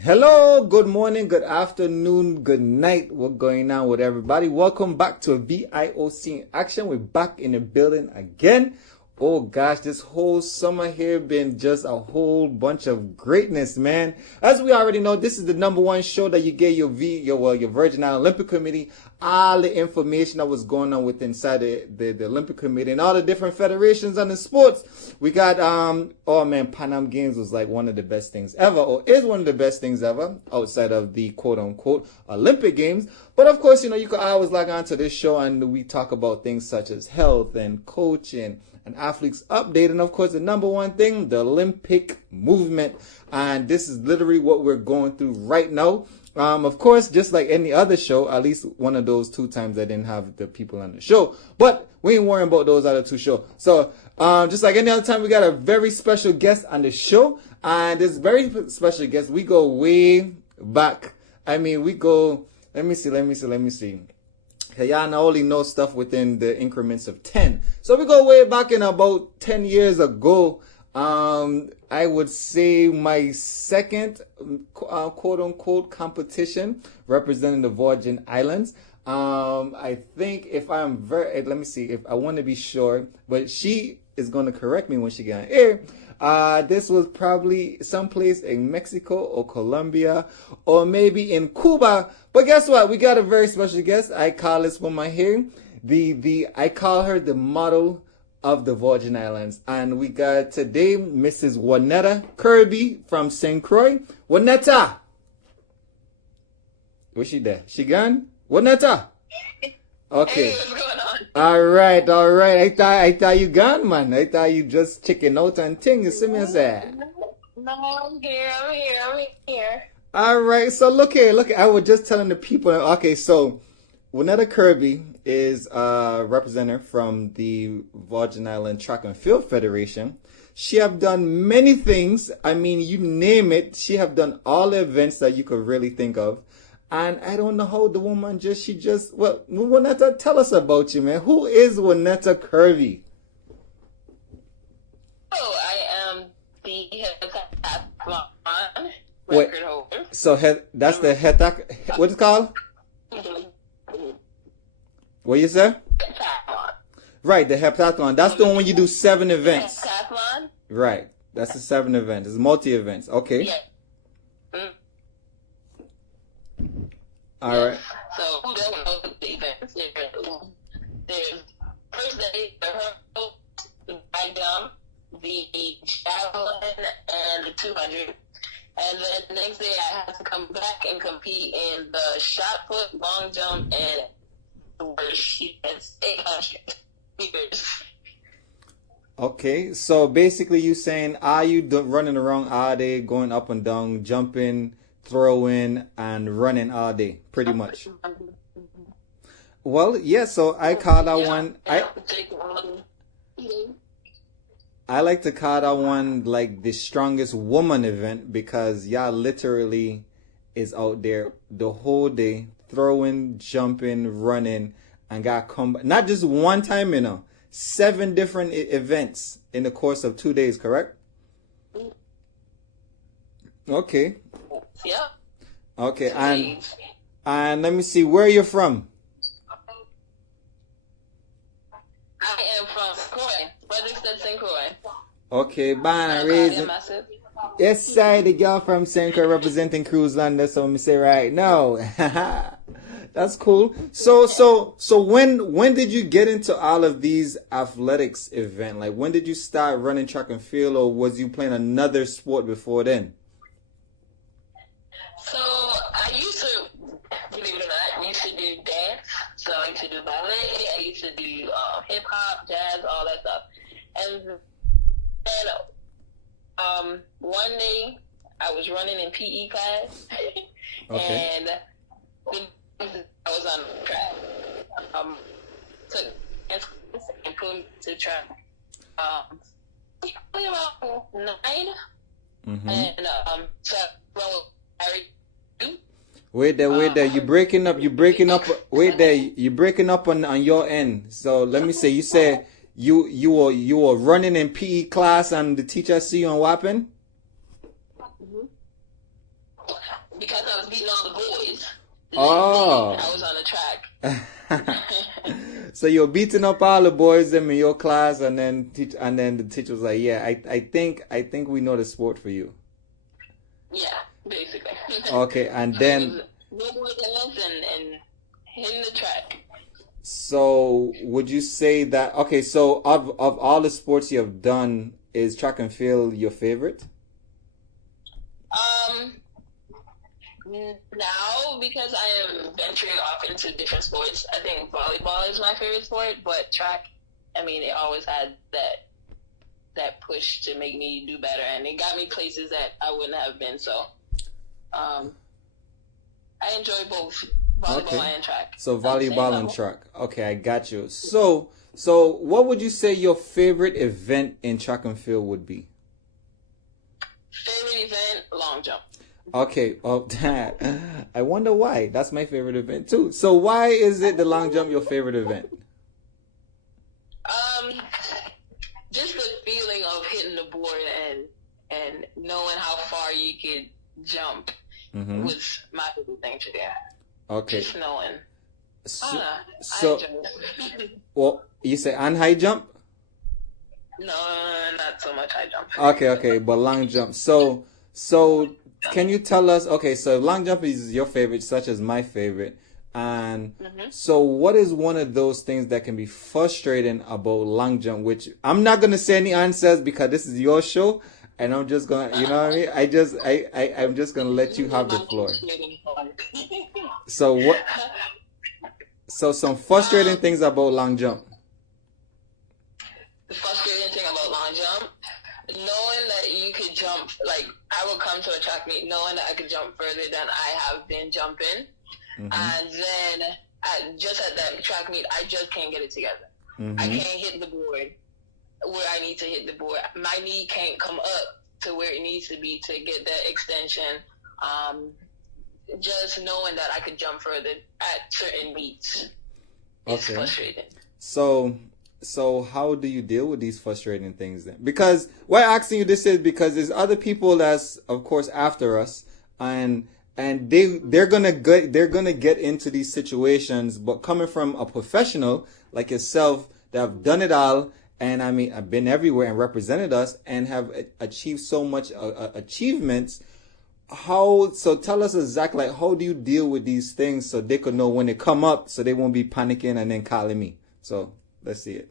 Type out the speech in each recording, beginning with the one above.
Hello, good morning, good afternoon, good night. What's going on with everybody? Welcome back to VIOC in Action. We're back in the building again. Oh gosh, this whole summer here been just a whole bunch of greatness, man. As we already know, this is the #1 show that you get your Virgin Island Olympic Committee, all the information that was going on with inside the Olympic Committee and all the different federations and the sports. We got oh man, Pan Am Games was like one of the best things ever, or is one of the best things ever outside of the quote unquote Olympic Games. But of course, you can always log on to this show and we talk about things such as health and coaching and athletes update, and of course the #1 thing, the Olympic movement. And this is literally what we're going through right now. Of course, just like any other show, at least one of those 2 times I didn't have the people on the show, but we ain't worrying about those other 2 shows. So just like any other time, we got a very special guest on the show, and this very special guest, we go way back. I mean, we go, let me see. Y'all only know stuff within the increments of 10. So we go way back in about 10 years ago. I would say my second quote unquote competition representing the Virgin Islands. I think if I'm let me see if I want to be sure, but she is going to correct me when she gets on air. This was probably someplace in Mexico or Colombia or maybe in Cuba. But guess what? We got a very special guest. I call this woman here I call her the model of the Virgin Islands. And we got today Mrs. Wanetta Kirby from St. Croix. Wanetta! Where's she there? She gone? Wanetta! Okay. Hey, what's going on? All right. I thought you gone, man. I thought you just checking out and thing. You see me as that? No, I'm here. All right. So look here. I was just telling the people. Okay. So Wanetta Kirby is a representative from the Virgin Island Track and Field Federation. She have done many things. I mean, you name it. She have done all the events that you could really think of. And I don't know how the woman well, Wanetta, tell us about you, man. Who is Wanetta Kirby? Oh, I am the heptathlon record holder. So that's the heptathlon. What is it called? What you say? Heptathlon. Right, the heptathlon. That's the one when you do 7 events. Heptathlon? Right. That's the 7 events. It's multi-events. Okay. Yeah. All right. So who doesn't know the events? There's first day the hurdle, the high jump, the javelin, and the 200. And then the next day I have to come back and compete in the shot put, long jump, and the worst, it's 800 meters. Okay. So basically you saying, are you running around all day, going up and down, jumping, throwing, and running all day, pretty much? Well, yeah, so I call that one, I like to call that one like the strongest woman event, because y'all literally is out there the whole day throwing, jumping, running, and got come not just one time, 7 different events in the course of 2 days, correct? Okay. Yeah. Okay, and let me see, where you're from? I am from Croy, Frederickson, St. Croy. Okay, born and raised. Yes, sir, the girl from St. Croix representing Cruise Land. That's what me say right now. That's cool. So when did you get into all of these athletics event? Like, when did you start running track and field, or was you playing another sport before then? So I used to, believe it or not, I used to do dance. So I used to do ballet. I used to do hip hop, jazz, all that stuff. And then one day I was running in PE class, Okay. and I was on the track. Took dance class and put me to track. Probably about 9, and so I run with Harry. Wait there. You breaking up. Wait there. You breaking up on your end. So let me say. You said you were running in PE class and the teacher see you on Wapping. because I was beating all the boys. The Oh. next day, I was on the track. So you're beating up all the boys them in your class, and then the teacher was like, "Yeah, I think we know the sport for you." Yeah, basically. Okay, and So it then was no more dance and hitting the track. so would you say that okay? So of all the sports you have done, is track and field your favorite? Um, Now, because I am venturing off into different sports, I think volleyball is my favorite sport. But track, I mean, it always had that push to make me do better, and it got me places that I wouldn't have been. So, um, I enjoy both volleyball Okay. and track So on the same volleyball and level. track. Okay, I got you. So what would you say your favorite event in track and field would be? Favorite event, long jump. Okay, well, I wonder why. That's my favorite event too. So why is it the long jump your favorite event? Um, just the feeling of hitting the board and knowing how far you could jump Mm-hmm. was my favorite thing to do. Okay. Just knowing. So, I so enjoy it. well, you say on high jump? No, not so much high jump. Okay, but long jump. So can you tell us? Okay, so long jump is your favorite, such as my favorite. And Hmm. so, what is one of those things that can be frustrating about long jump? Which I'm not gonna say any answers because this is your show, and I'm just gonna, you know what I mean? I'm just gonna let you have the floor. So what? So some frustrating um, things about long jump. the frustrating thing about long jump, knowing that you could jump, like I would come to a track meet knowing that I could jump further than I have been jumping, Mm-hmm. and then just at that track meet, I just can't get it together. I Mm-hmm. can't hit the board where I need to hit the board. My knee can't come up to where it needs to be to get that extension. Um, just knowing that I could jump further at certain meets is Okay. frustrating. So, so how do you deal with these frustrating things then? Because why I'm asking you this is because there's other people that's of course after us, and they're gonna get into these situations, but coming from a professional like yourself that have done it all, and I mean I've been everywhere and represented us and have achieved so much achievements. How so? Tell us exactly like how do you deal with these things so they could know when they come up, so they won't be panicking and then calling me. So let's see it.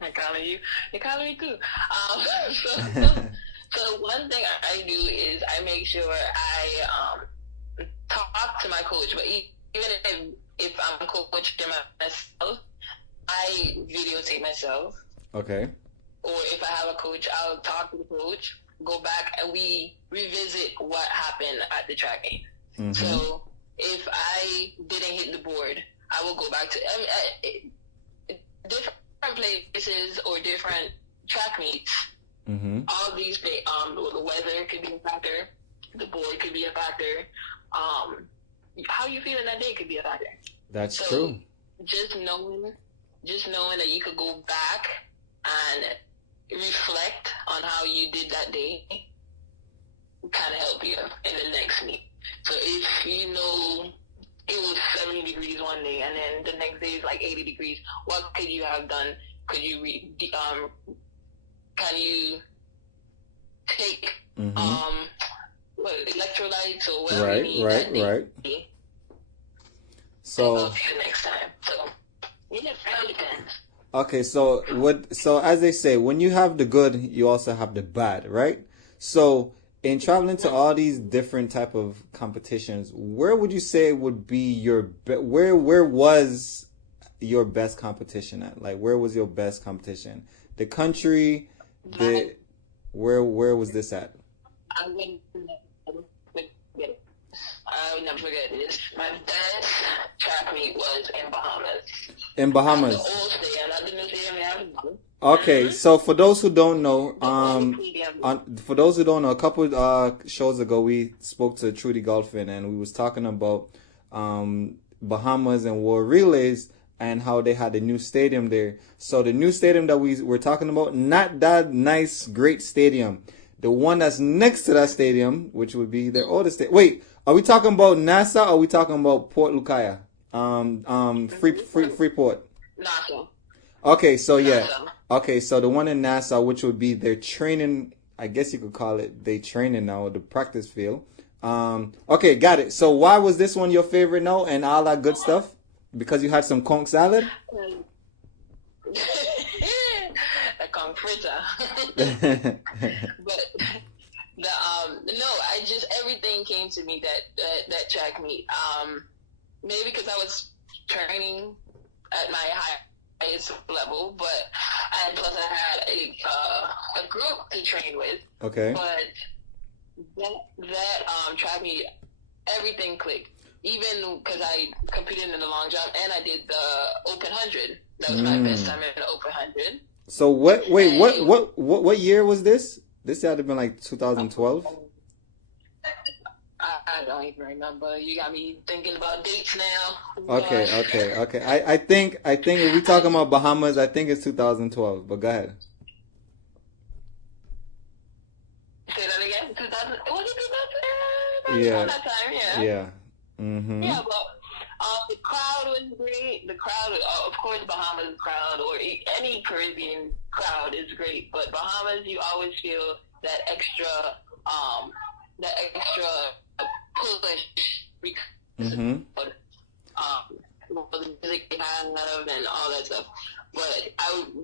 I'm calling you. You're calling me too. So, so one thing I do is I make sure I talk to my coach. But even if I'm coaching myself, I videotape myself. Okay. Or if I have a coach, I'll talk to the coach, go back, and we revisit what happened at the track meet. Mm-hmm. So if I didn't hit the board, I will go back to different places or different track meets. Mm-hmm. All these, the weather could be a factor, the board could be a factor, how you feeling that day could be a factor. That's So true. just knowing that you could go back and reflect on how you did that day kind of help you in the next meet. So if you know it was 70 degrees one day and then the next day is like 80 degrees, what could you have done? Could you can you take Mm-hmm. electrolytes or whatever you Right, need right, that day right. and So help you next time? So it really depends. okay, so as they say, when you have the good, you also have the bad, right? So in traveling to all these different type of competitions, where would you say would be where was your best competition at? Like where was your best competition? The country, My, the where was this at? I wouldn't never forget it. I would never forget this. My best track meet was in Bahamas. In At the Bahamas. old stadium, not the new stadium we have now. Okay, so for those who don't know, The old stadium. for those who don't know, a couple shows ago we spoke to Trudy Golfin and we was talking about Bahamas and War Relays and how they had a new stadium there. So the new stadium that we were talking about, not that nice, great stadium. the one that's next to that stadium, which would be their oldest stadium. Wait, are we talking about Nassau or are we talking about Port Lucaya? Freeport. Nassau. Okay, so yeah. Nassau. Okay, so the one in Nassau, which would be their training, I guess you could call it they training now, the practice field. Okay, got it. So why was this one your favorite now and all that good stuff? Because you had some conch salad? A comforter. But the no, I just everything came to me that track meet. Maybe because I was training at my highest level, but and plus I had a group to train with. Okay. But that track meet, everything clicked. Even because I competed in the long jump and I did the open 100. That was my best time in the open 100. So what year was this? This had to have been like 2012. I don't even remember. You got me thinking about dates now. Okay. I think if we talking about Bahamas, I think it's 2012. But go ahead. Say that again. 2000. Was it 2000? Yeah. That time, yeah. Yeah. Mm-hmm. Yeah, but the crowd was great. The crowd, of course, Bahamas crowd or any Caribbean crowd is great. But Bahamas, you always feel that extra push because the music behind them and all that stuff. But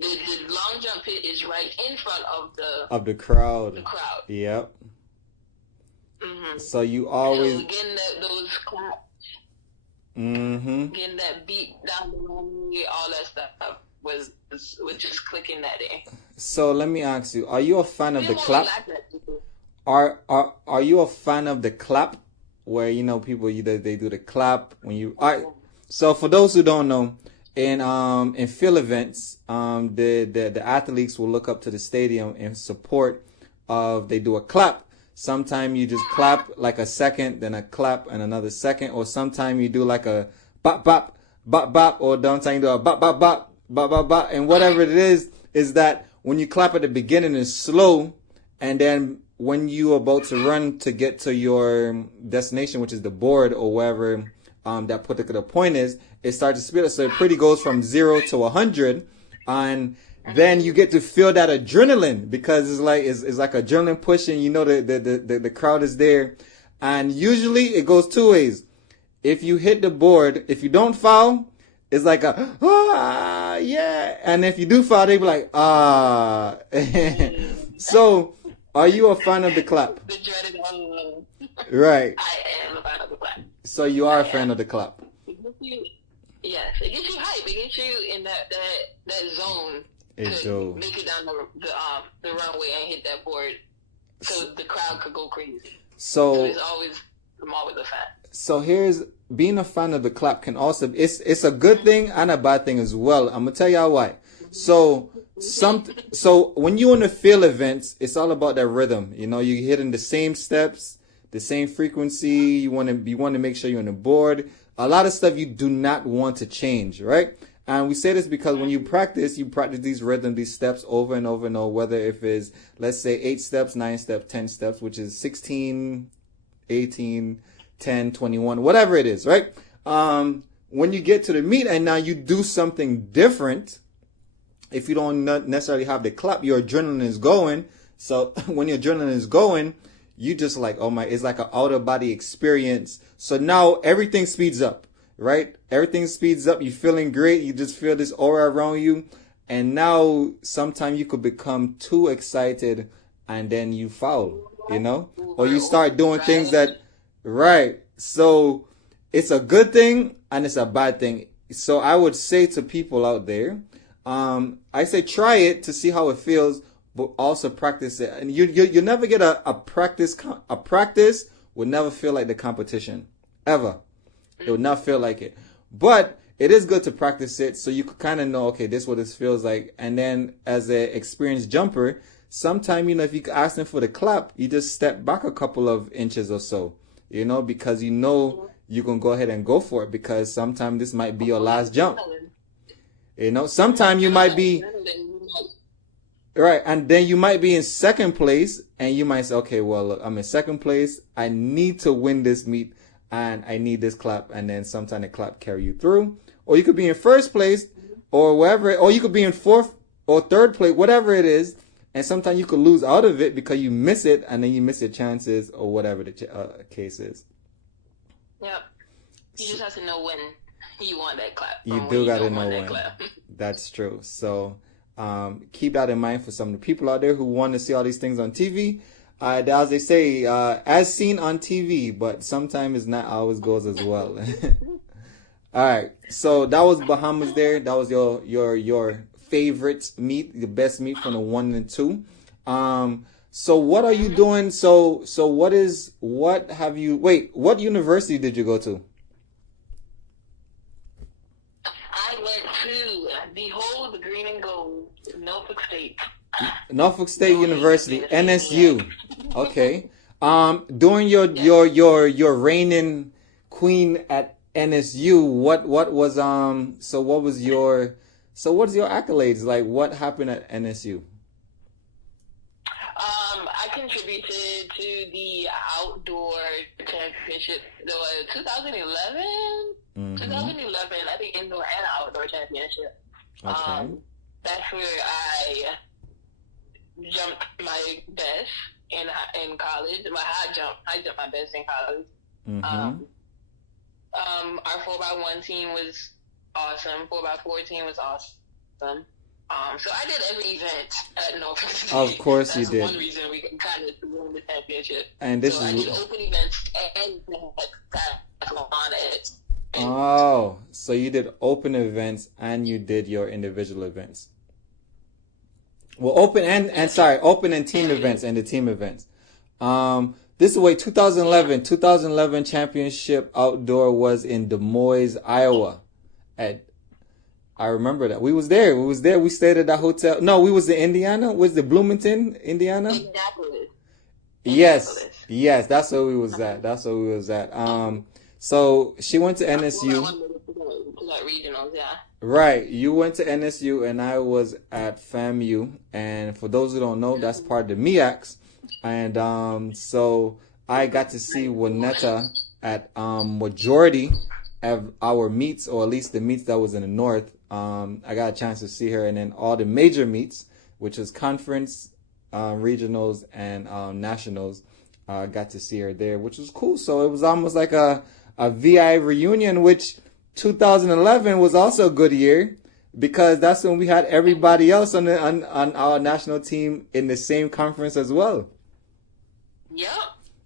the long jump pit is right in front of the crowd. The crowd. Yep. Mm-hmm. So you always so getting those claps, getting that beat down the runway, all that stuff was just clicking that day. So let me ask you: are you a fan of the clap? Are you a fan of the clap? Where people they do the clap when you. All right. So for those who don't know, in field events, the athletes will look up to the stadium in support of. They do a clap. Sometimes you just clap like a second, then a clap and another second, or sometimes you do like a bop bop bop bop, or sometimes you do a bop bop bop bop bop bop, and whatever it is that when you clap at the beginning it's slow, and then when you're about to run to get to your destination, which is the board or wherever that particular point is, it starts to speed up. So it pretty goes from 0 to 100, and then you get to feel that adrenaline because it's like adrenaline pushing. The crowd is there, and usually it goes two ways. If you hit the board, if you don't foul, it's like a yeah, and if you do foul, they be like So, are you a fan of the clap? The dreaded one. Right. I am a fan of the clap. So you are a fan of the clap. Yes, it gets you hype. It gets you in that zone. To make it down the runway and hit that board, so the crowd could go crazy. So it's always, I'm always a fan. So here's being a fan of the clap can also it's a good thing and a bad thing as well. I'm gonna tell y'all why. So when you in the field events, it's all about that rhythm. You're hitting the same steps, the same frequency. You want to make sure you're on the board. A lot of stuff you do not want to change, right? And we say this because when you practice these rhythms, these steps over and over and over, whether if it's, let's say 8 steps, 9 steps, 10 steps, which is 16, 18, 10, 21, whatever it is, right? When you get to the meet and now you do something different, if you don't necessarily have the clap, your adrenaline is going. So when your adrenaline is going, you just like, oh my, it's like an outer body experience. So now everything speeds up. Right? Everything speeds up. You're feeling great. You just feel this aura around you. And now sometimes you could become too excited and then you foul, or you start doing things that, right. So it's a good thing and it's a bad thing. So I would say to people out there, I say try it to see how it feels, but also practice it. And you never get a practice will never feel like the competition ever. It would not feel like it. But it is good to practice it so you could kind of know, okay, this is what this feels like. And then as an experienced jumper, sometimes, if you ask them for the clap, you just step back a couple of inches or so, because you can go ahead and go for it because sometimes this might be your last jump. Sometimes you might be, right, and then you might be in second place and you might say, okay, well, look, I'm in second place. I need to win this meet, and I need this clap, and then sometime the clap carry you through. Or you could be in first place, or wherever, or you could be in fourth or third place, whatever it is, and sometimes you could lose out of it because you miss it, and then you miss your chances, or whatever the case is. Yep. You just have to know when you want that clap. You do got to know when. That's true. So keep that in mind for some of the people out there who want to see all these things on TV. As they say, as seen on TV, but sometimes it's not always goes as well. All right. So that was Bahamas there. That was your favorite meet, the best meet from the 1 and 2. So what are you doing? So what university did you go to? I went to behold the green and gold, Norfolk State. Norfolk State University, NSU. Okay. During your reigning queen at NSU, what was what's your accolades? Like, what happened at NSU? I contributed to the outdoor championship, 2011. Mm-hmm. 2011, I think indoor and outdoor championship. Okay. That's where I jumped my best in college. I jumped my best in college. Mm-hmm. Our 4x1 team was awesome. 4x4 team was awesome. So I did every event at Norfolk State. Of course you did. That's one reason we kind of won the championship. And I did open events and on it. Oh, so you did open events and you did your individual events. Well, open and team events and the team events. This is 2011 championship outdoor was in Des Moines, Iowa. I remember that. We was there. We stayed at that hotel. No, we was in Indiana. Was it Bloomington, Indiana? Indianapolis. Yes, that's where we was at. So she went to NSU. Regionals, yeah. Right. You went to NSU and I was at FAMU. And for those who don't know, that's part of the MEACs. And so I got to see Wanetta at majority of our meets, or at least the meets that was in the north. I got a chance to see her, and then all the major meets, which is conference, regionals, and nationals. Got to see her there, which was cool. So it was almost like a VI reunion, which 2011 was also a good year because that's when we had everybody else on our national team in the same conference as well. Yep.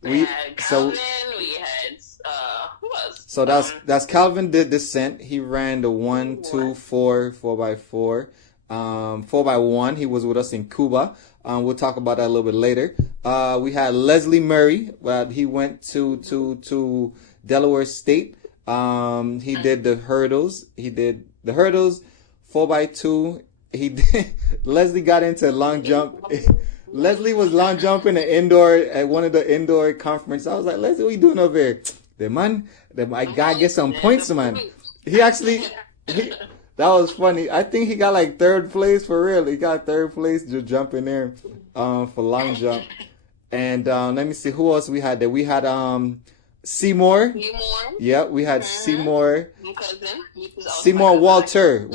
We had Calvin, we had who else? So that's Calvin did Descent. He ran the 1, 2, 4, 4x4. 4x1. He was with us in Cuba. We'll talk about that a little bit later. We had Leslie Murray. He went to Delaware State. He did the hurdles. 4x2. He did. Leslie got into long jump. Leslie was long jumping at one of the indoor conferences. I was like, Leslie, what you doing over here? I gotta get some points, man. That was funny. I think he got like third place for real. He got third place just jumping there for long jump. And let me see who else we had there. We had Seymour. Yep, we had Seymour. Seymour Walter.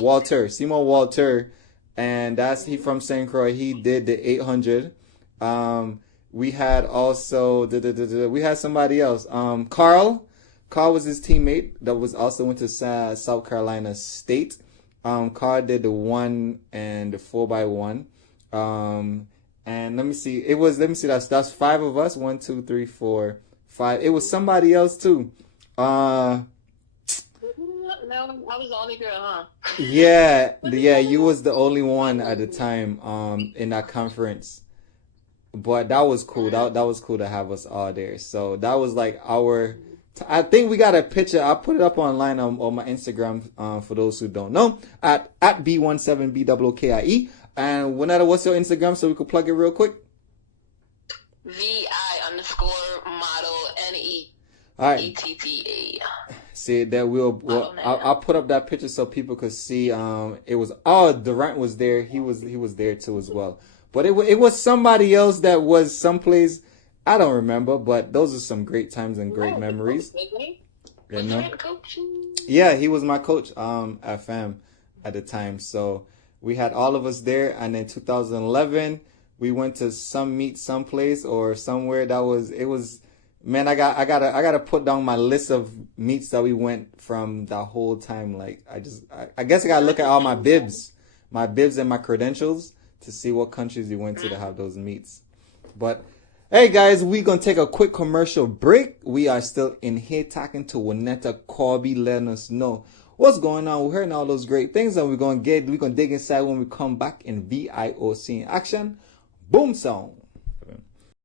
Seymour Walter. And he from St. Croix. He did the 800. We had also we had somebody else. Carl was his teammate that was also went to South Carolina State. Carl did the 1 and the 4x1. And let me see. That's 5 of us. 1, 2, 3, 4, 5. It was somebody else too. No, I was the only girl, huh? Yeah, you was the only one at the time in that conference. But that was cool. That was cool to have us all there. So that was like I think we got a picture. I'll put it up online on my Instagram for those who don't know. At B17BOOKIE. And Wanetta, what's your Instagram so we could plug it real quick? VI_model NE. All right. ETTA. See that I'll put up that picture so people could see. It was Durant was there. He was there too as well. But it was somebody else that was someplace I don't remember. But those are some great times and great memories. You know? Yeah, he was my coach at FAM at the time. So we had all of us there, and in 2011 we went to some meet someplace or somewhere that was it was man, I gotta put down my list of meets that we went from the whole time. Like I guess I gotta look at all my bibs and my credentials to see what countries you went to have those meets. But hey guys, we gonna take a quick commercial break. We are still in here talking to Wanetta Kirby, letting us know what's going on. We're hearing all those great things, and we're gonna dig inside when we come back in VIOC in action. Boom sound.